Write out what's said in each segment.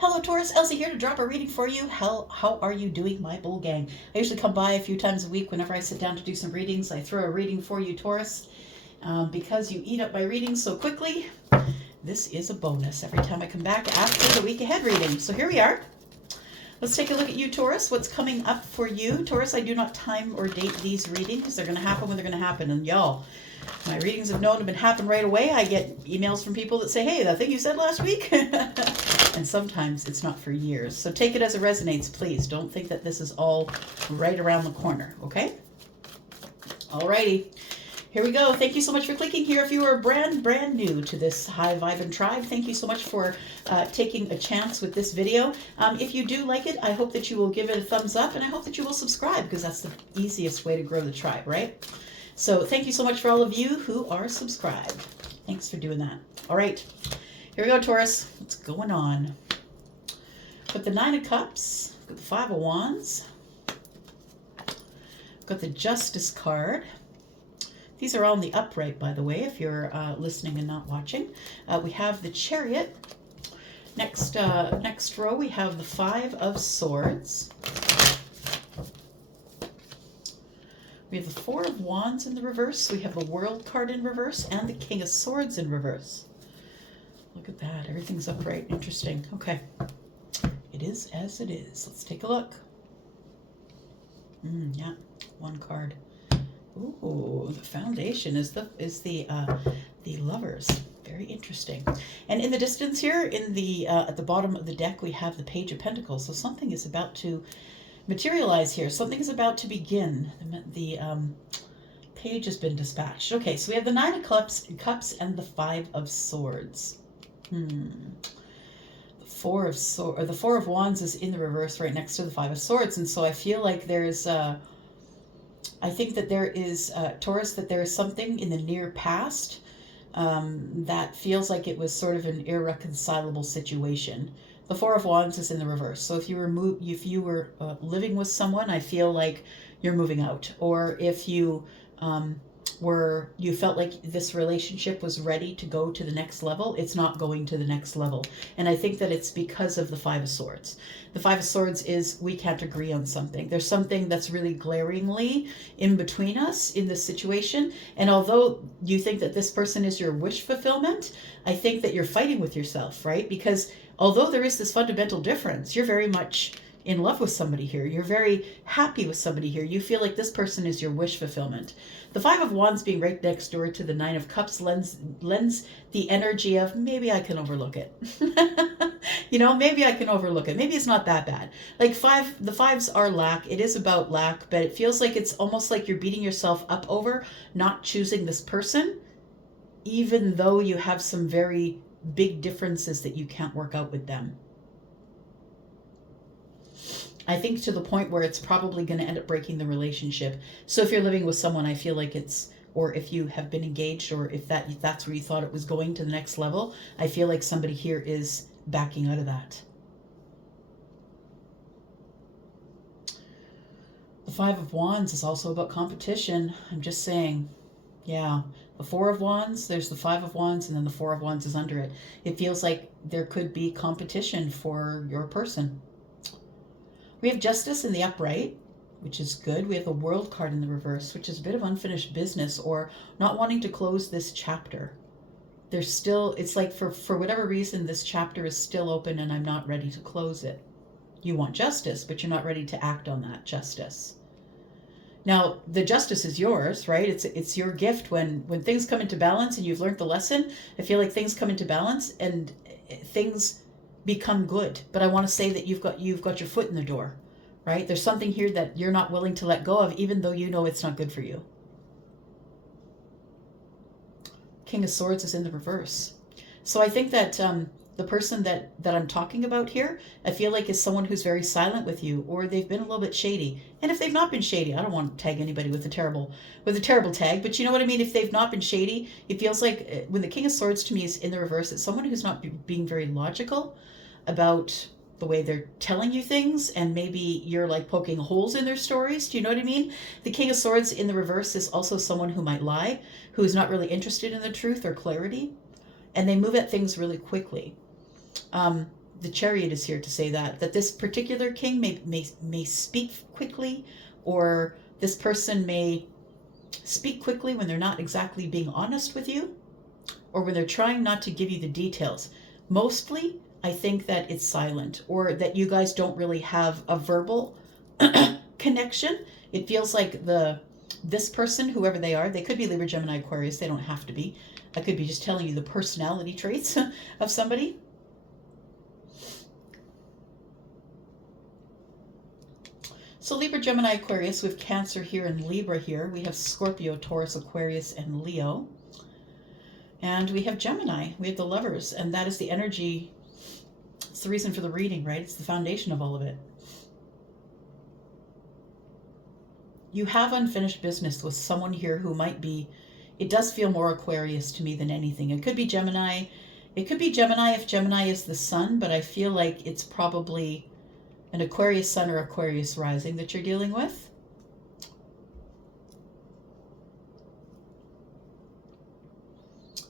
Hello Taurus, Elsie here to drop a reading for you. How are you doing, my bull gang? I usually come by a few times a week whenever I sit down to do some readings. I throw a reading for you, Taurus. Because you eat up my readings so quickly, this is a bonus every time I come back after the week ahead reading. So here we are. Let's take a look at you, Taurus. What's coming up for you? Taurus, I do not time or date these readings. They're going to happen when they're going to happen. And y'all, my readings have known to happen right away. I get emails from people that say, hey, that thing you said last week. And sometimes it's not for years. So take it as it resonates, please. Don't think that this is all right around the corner, okay? Alrighty. Here we go. Thank you so much for clicking here. If you are brand new to this High Vibe and Tribe, thank you so much for taking a chance with this video. If you do like it, I hope that you will give it a thumbs up, and I hope that you will subscribe, because that's the easiest way to grow the tribe, right? So thank you so much for all of you who are subscribed. Thanks for doing that. All right, here we go, Taurus. What's going on? Got the Nine of Cups, got the Five of Wands, got the Justice card. These are all in the upright, by the way, if you're listening and not watching. We have the Chariot. Next row, we have the Five of Swords. We have the Four of Wands in the reverse. We have the World card in reverse and the King of Swords in reverse. Look at that. Everything's upright. Interesting. Okay. It is as it is. Let's take a look. Yeah. One card. Ooh, the Foundation is the Lovers. Very interesting. And in the distance here, in the at the bottom of the deck, we have the Page of Pentacles. So something is about to materialize here. Something is about to begin. The page has been dispatched. Okay, so we have the Nine of Cups and the Five of Swords. The Four of Wands is in the reverse right next to the Five of Swords, and so I feel like there's I think that there is, Taurus, that there is something in the near past that feels like it was sort of an irreconcilable situation. The Four of Wands is in the reverse. So if you were living with someone, I feel like you're moving out. Or if you you felt like this relationship was ready to go to the next level, it's not going to the next level. And I think that it's because of the Five of Swords. The Five of Swords is we can't agree on something. There's something that's really glaringly in between us in this situation. And although you think that this person is your wish fulfillment, I think that you're fighting with yourself, right? Because although there is this fundamental difference, you're very much in love with somebody here. You're very happy with somebody here. You feel like this person is your wish fulfillment. The Five of Wands being right next door to the Nine of Cups lends the energy of maybe I can overlook it. Maybe I can overlook it. Maybe it's not that bad. Like the fives are lack. It is about lack, but it feels like it's almost like you're beating yourself up over not choosing this person, even though you have some very big differences that you can't work out with them. I think to the point where it's probably going to end up breaking the relationship. So if you're living with someone, I feel like or if you have been engaged, or if that's where you thought it was going to the next level, I feel like somebody here is backing out of that. The Five of Wands is also about competition. I'm just saying, yeah. The Four of Wands, there's the Five of Wands, and then the Four of Wands is under it. It feels like there could be competition for your person. We have Justice in the upright, which is good. We have the World card in the reverse, which is a bit of unfinished business or not wanting to close this chapter. There's still, it's like for whatever reason, this chapter is still open and I'm not ready to close it. You want justice, but you're not ready to act on that justice. Now, the justice is yours, right? It's your gift when things come into balance and you've learned the lesson. I feel like things come into balance and things become good. But I want to say that you've got your foot in the door, right? There's something here that you're not willing to let go of, even though you know it's not good for you. King of Swords is in the reverse. So I think that the person that I'm talking about here, I feel like is someone who's very silent with you, or they've been a little bit shady. And if they've not been shady, I don't want to tag anybody with a terrible tag, but you know what I mean? If they've not been shady, it feels like when the King of Swords to me is in the reverse, it's someone who's not being very logical about the way they're telling you things, and maybe you're like poking holes in their stories. Do you know what I mean? The King of Swords in the reverse is also someone who might lie, who is not really interested in the truth or clarity, and they move at things really quickly. the Chariot is here to say that this particular king may speak quickly, or this person may speak quickly when they're not exactly being honest with you, or when they're trying not to give you the details. Mostly, I think that it's silent, or that you guys don't really have a verbal connection. It feels like this person, whoever they are, they could be Libra, Gemini, Aquarius. They don't have to be. I could be just telling you the personality traits of somebody. So Libra, Gemini, Aquarius, we have Cancer here and Libra here. We have Scorpio, Taurus, Aquarius, and Leo. And we have Gemini. We have the Lovers, and that is the energy. It's the reason for the reading, right? It's the foundation of all of it. You have unfinished business with someone here who might be, it does feel more Aquarius to me than anything. It could be Gemini. It could be Gemini if Gemini is the sun, but I feel like it's probably an Aquarius sun or Aquarius rising that you're dealing with.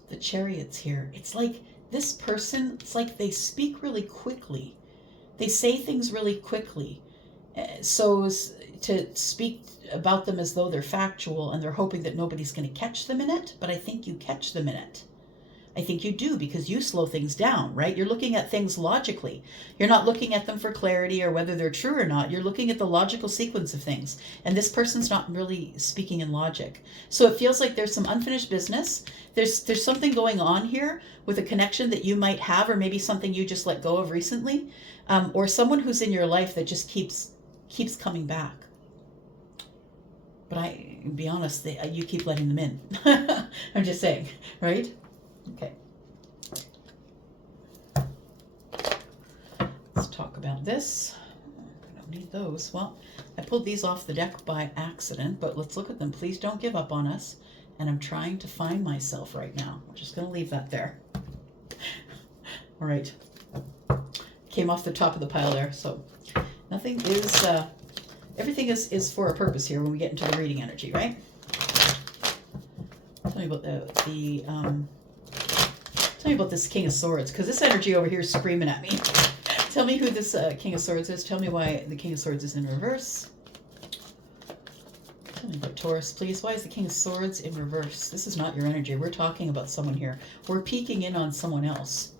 The Chariot's here. It's like this person, it's like they speak really quickly. They say things really quickly. So as to speak about them as though they're factual, and they're hoping that nobody's going to catch them in it, but I think you catch them in it. I think you do, because you slow things down, right? You're looking at things logically. You're not looking at them for clarity or whether they're true or not. You're looking at the logical sequence of things. And this person's not really speaking in logic. So it feels like there's some unfinished business. There's something going on here with a connection that you might have, or maybe something you just let go of recently, or someone who's in your life that just keeps coming back. But be honest, you keep letting them in. I'm just saying, right? Okay. Let's talk about this. I don't need those. Well, I pulled these off the deck by accident, but let's look at them. Please don't give up on us. And I'm trying to find myself right now. I'm just going to leave that there. All right. Came off the top of the pile there. So nothing is, everything is for a purpose here when we get into the reading energy, right? Tell me about tell me about this King of Swords, because this energy over here is screaming at me. Tell me who this King of Swords is. Tell me why the King of Swords is in reverse. Tell me about Taurus, please. Why is the King of Swords in reverse? This is not your energy. We're talking about someone here. We're peeking in on someone else.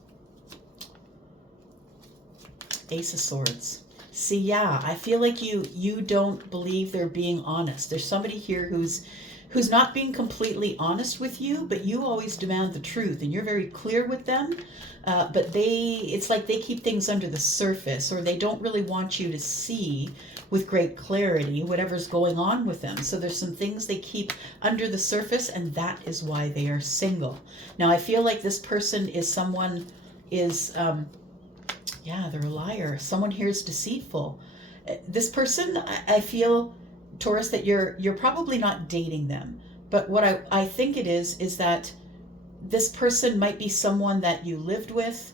Ace of Swords. See, yeah, I feel like you don't believe they're being honest. There's somebody here who's not being completely honest with you, but you always demand the truth, and you're very clear with them. But it's like they keep things under the surface, or they don't really want you to see with great clarity whatever's going on with them. So there's some things they keep under the surface, and that is why they are single. Now, I feel like this person they're a liar. Someone here is deceitful. This person, I feel, Taurus, that you're probably not dating them. But what I think it is that this person might be someone that you lived with.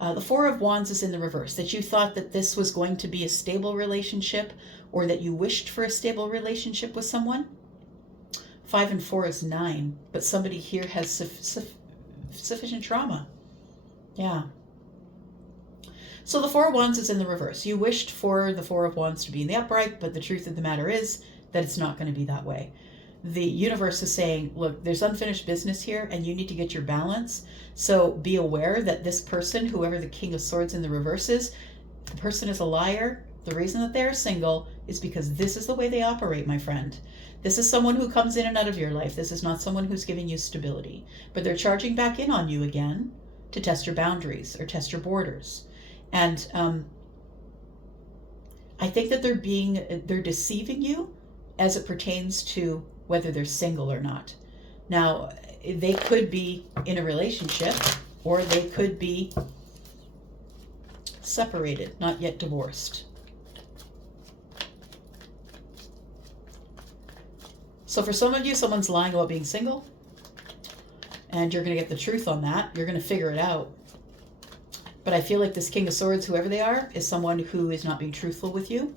The Four of Wands is in the reverse, that you thought that this was going to be a stable relationship, or that you wished for a stable relationship with someone. 5 and 4 is 9, but somebody here has sufficient trauma. Yeah. So the Four of Wands is in the reverse. You wished for the Four of Wands to be in the upright, but the truth of the matter is that it's not going to be that way. The universe is saying, look, there's unfinished business here, and you need to get your balance. So be aware that this person, whoever the King of Swords in the reverse is, the person is a liar. The reason that they're single is because this is the way they operate, my friend. This is someone who comes in and out of your life. This is not someone who's giving you stability. But they're charging back in on you again to test your boundaries or test your borders. And I think that they're deceiving you as it pertains to whether they're single or not. Now, they could be in a relationship, or they could be separated, not yet divorced. So for some of you, someone's lying about being single, and you're going to get the truth on that. You're going to figure it out. But I feel like this King of Swords, whoever they are, is someone who is not being truthful with you.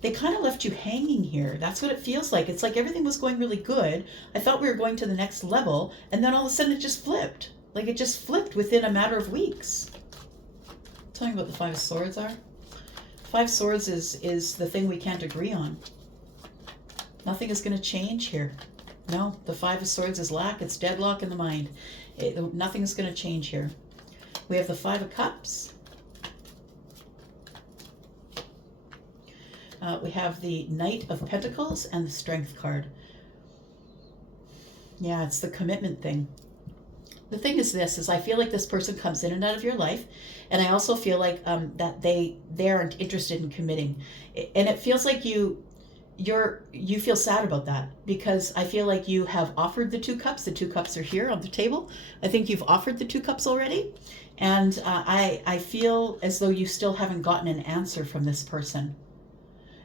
They kind of left you hanging here. That's what it feels like. It's like everything was going really good. I thought we were going to the next level, and then all of a sudden it just flipped. Like it just flipped within a matter of weeks. Tell me what the Five of Swords are. Five Swords is the thing we can't agree on. Nothing is going to change here. No, the Five of Swords is lack. It's deadlock in the mind. Nothing is going to change here. We have the Five of Cups. We have the Knight of Pentacles and the Strength card. Yeah, it's the commitment thing. The thing is this, is I feel like this person comes in and out of your life, and I also feel like that they aren't interested in committing. And it feels like you feel sad about that, because I feel like you have offered the Two Cups. The Two Cups are here on the table. I think you've offered the Two Cups already. And I feel as though you still haven't gotten an answer from this person.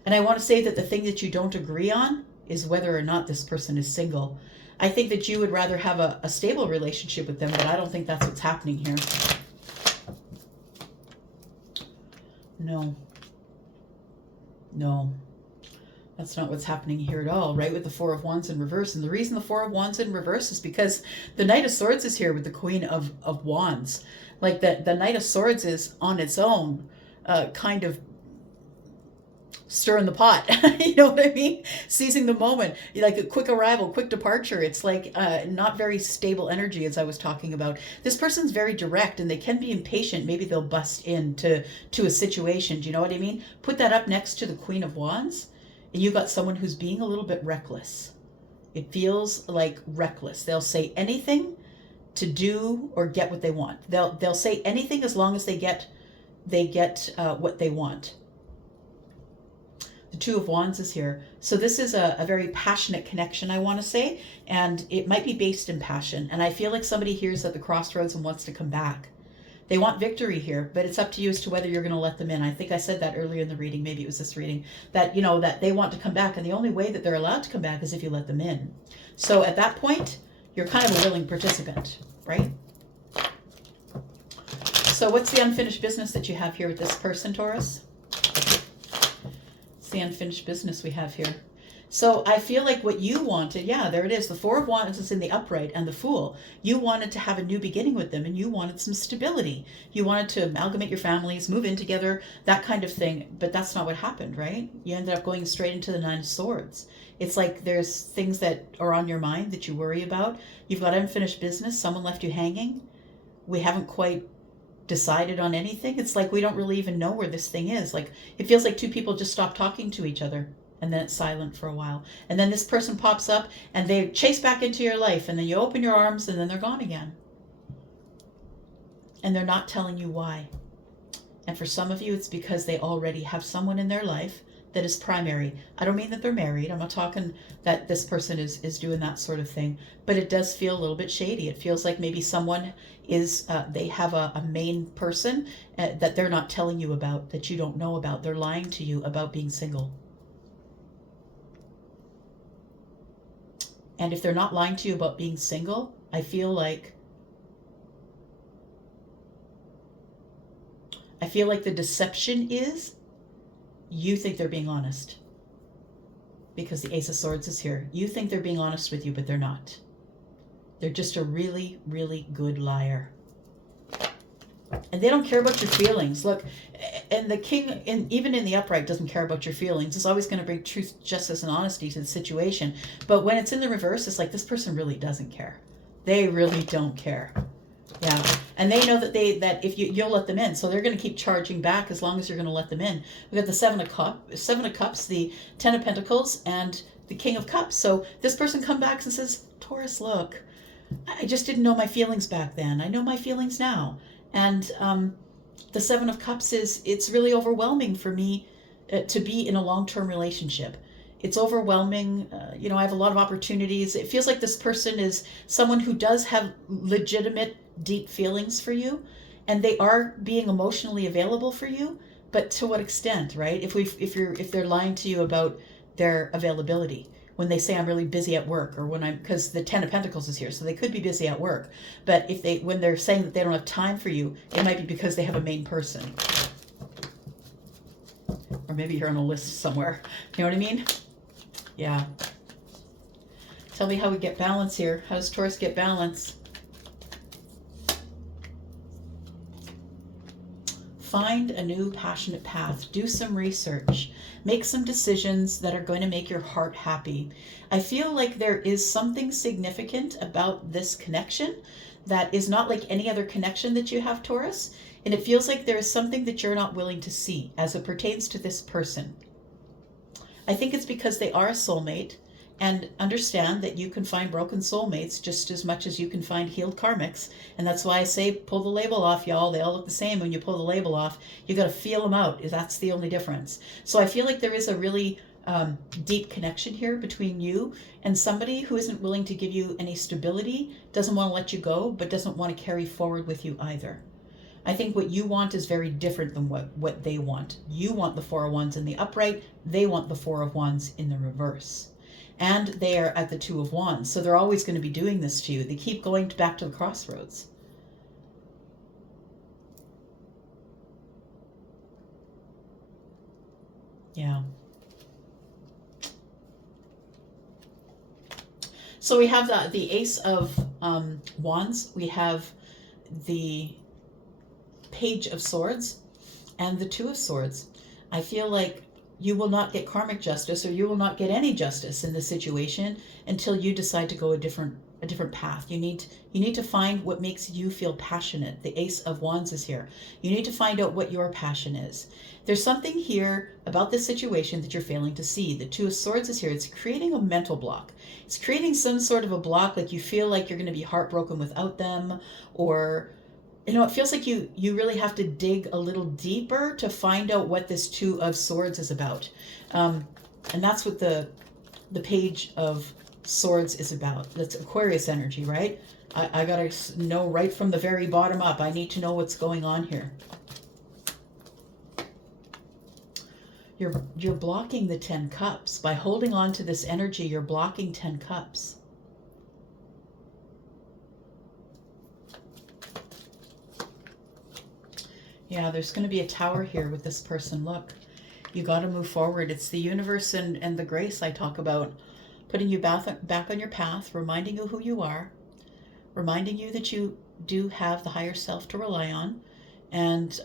And I want to say that the thing that you don't agree on is whether or not this person is single. I think that you would rather have a stable relationship with them, but I don't think that's what's happening here. No. No. That's not what's happening here at all, right? With the Four of Wands in reverse. And the reason the Four of Wands in reverse is because the Knight of Swords is here with the Queen of Wands. Like the Knight of Swords is on its own kind of stirring the pot. You know what I mean? Seizing the moment, like a quick arrival, quick departure. It's like not very stable energy, as I was talking about. This person's very direct, and they can be impatient. Maybe they'll bust into a situation. Do you know what I mean? Put that up next to the Queen of Wands, and you got someone who's being a little bit reckless. It feels like reckless. They'll say anything to do or get what they want. They'll say anything as long as they get what they want. The Two of Wands is here. So this is a very passionate connection, I want to say, and it might be based in passion. And I feel like somebody here is at the crossroads and wants to come back. They want victory here, but it's up to you as to whether you're going to let them in. I think I said that earlier in the reading, maybe it was this reading, that, you know, that they want to come back, and the only way that they're allowed to come back is if you let them in. So at that point, you're kind of a willing participant, right? So what's the unfinished business that you have here with this person, Taurus? The unfinished business we have here. So I feel like what you wanted, yeah, there it is. The Four of Wands is in the upright and the Fool. You wanted to have a new beginning with them, and you wanted some stability. You wanted to amalgamate your families, move in together, that kind of thing. But that's not what happened, right? You ended up going straight into the Nine of Swords. It's like there's things that are on your mind that you worry about. You've got unfinished business. Someone left you hanging. We haven't quite decided on anything. It's like we don't really even know where this thing is. Like it feels like two people just stop talking to each other, and then it's silent for a while, and then this person pops up and they chase back into your life, and then you open your arms and then they're gone again, and they're not telling you why. And for some of you, it's because they already have someone in their life that is primary. I don't mean that they're married. I'm not talking that this person is doing that sort of thing, but it does feel a little bit shady. It feels like maybe someone is, they have a main person that they're not telling you about, that you don't know about. They're lying to you about being single. And if they're not lying to you about being single, I feel like the deception is you think they're being honest, because the Ace of Swords is here. You think they're being honest with you, but they're not. They're just a really, really good liar. And they don't care about your feelings. Look, and the King, even in the upright, doesn't care about your feelings. It's always going to bring truth, justice, and honesty to the situation. But when it's in the reverse, it's like this person really doesn't care. They really don't care. Yeah, and they know that if you'll let them in, so they're going to keep charging back as long as you're going to let them in. We've got the Seven of Cups, the Ten of Pentacles, and the King of Cups. So this person comes back and says, Taurus, look, I just didn't know my feelings back then. I know my feelings now. And the Seven of Cups it's really overwhelming for me to be in a long-term relationship. It's overwhelming. I have a lot of opportunities. It feels like this person is someone who does have legitimate, deep feelings for you, and they are being emotionally available for you. But to what extent, right? If they're lying to you about their availability, when they say I'm really busy at work, or because the Ten of Pentacles is here, so they could be busy at work. But when they're saying that they don't have time for you, it might be because they have a main person. Or maybe you're on a list somewhere. You know what I mean? Yeah. Tell me how we get balance here. How does Taurus get balance? Find a new passionate path. Do some research. Make some decisions that are going to make your heart happy. I feel like there is something significant about this connection that is not like any other connection that you have, Taurus. And it feels like there is something that you're not willing to see as it pertains to this person. I think it's because they are a soulmate, and understand that you can find broken soulmates just as much as you can find healed karmics. And that's why I say pull the label off, y'all. They all look the same. When you pull the label off, you got to feel them out. That's the only difference. So I feel like there is a really deep connection here between you and somebody who isn't willing to give you any stability, doesn't want to let you go, but doesn't want to carry forward with you either. I think what you want is very different than what they want. You want the Four of Wands in the upright. They want the Four of Wands in the reverse. And they are at the Two of Wands. So they're always going to be doing this to you. They keep going back to the crossroads. Yeah. So we have the Ace of Wands. We have the Page of Swords and the Two of Swords. I feel like you will not get karmic justice, or you will not get any justice in this situation until you decide to go a different path. You need to find what makes you feel passionate. The Ace of Wands is here. You need to find out what your passion is. There's something here about this situation that you're failing to see. The Two of Swords is here. It's creating a mental block. It's creating some sort of a block, like you feel like you're going to be heartbroken without them, or it feels like you really have to dig a little deeper to find out what this Two of Swords is about. And that's what the Page of Swords is about. That's Aquarius energy, right? I got to know right from the very bottom up. I need to know what's going on here. You're blocking the 10 Cups. By holding on to this energy, you're blocking 10 Cups. Yeah, there's going to be a tower here with this person. Look, you got to move forward. It's the universe and the grace I talk about. Putting you back on your path, reminding you who you are, reminding you that you do have the higher self to rely on. And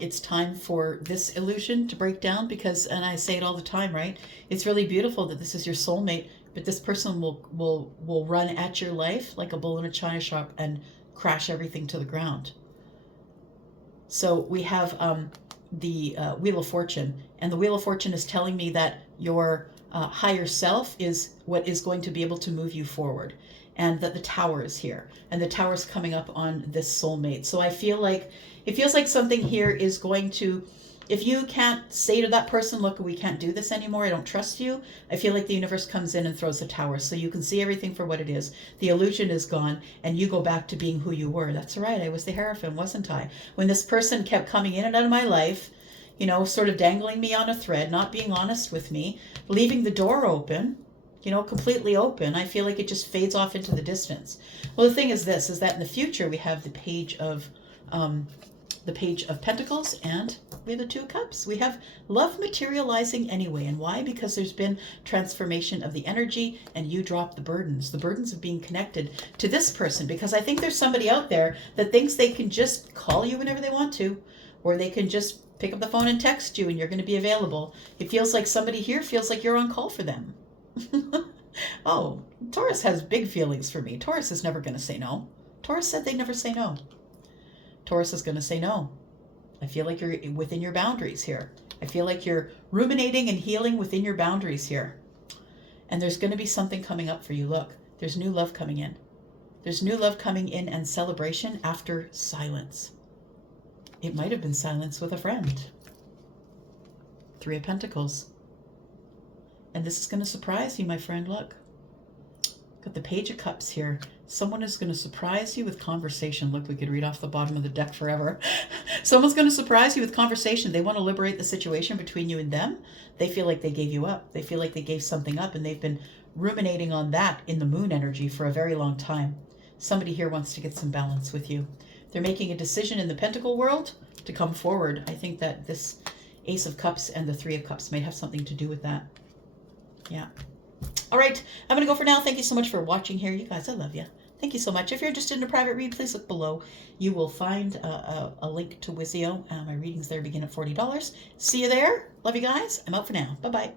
it's time for this illusion to break down because, and I say it all the time, right? It's really beautiful that this is your soulmate, but this person will run at your life like a bull in a china shop and crash everything to the ground. So we have the Wheel of Fortune, and the Wheel of Fortune is telling me that your higher self is what is going to be able to move you forward, and that the Tower is here, and the Tower is coming up on this soulmate. So I feel like it feels like something here is going to, if you can't say to that person, look, we can't do this anymore, I don't trust you, I feel like the universe comes in and throws the Tower so you can see everything for what it is. The illusion is gone, and you go back to being who you were. That's right, I was the Hierophant, wasn't I? When this person kept coming in and out of my life, sort of dangling me on a thread, not being honest with me, leaving the door open, completely open, I feel like it just fades off into the distance. Well, the thing is this, is that in the future we have the Page of Pentacles, and we have the Two of Cups. We have love materializing anyway. And why? Because there's been transformation of the energy, and you drop the burdens of being connected to this person. Because I think there's somebody out there that thinks they can just call you whenever they want to, or they can just pick up the phone and text you and you're going to be available. It feels like somebody here feels like you're on call for them. Oh, Taurus has big feelings for me. Taurus is never going to say no. Taurus said they'd never say no. Taurus is going to say no. I feel like you're within your boundaries here. I feel like you're ruminating and healing within your boundaries here. And there's going to be something coming up for you. Look, there's new love coming in. There's new love coming in and celebration after silence. It might have been silence with a friend. Three of Pentacles. And this is going to surprise you, my friend. Look. Got the Page of Cups here. Someone is going to surprise you with conversation. Look, we could read off the bottom of the deck forever. Someone's going to surprise you with conversation. They want to liberate the situation between you and them. They feel like they gave you up. They feel like they gave something up, and they've been ruminating on that in the moon energy for a very long time. Somebody here wants to get some balance with you. They're making a decision in the Pentacle world to come forward. I think that this Ace of Cups and the Three of Cups may have something to do with that. Yeah. All right. I'm going to go for now. Thank you so much for watching here. You guys, I love you. Thank you so much. If you're interested in a private read, please look below. You will find a link to Wizio. My readings there begin at $40. See you there. Love you guys. I'm out for now. Bye-bye.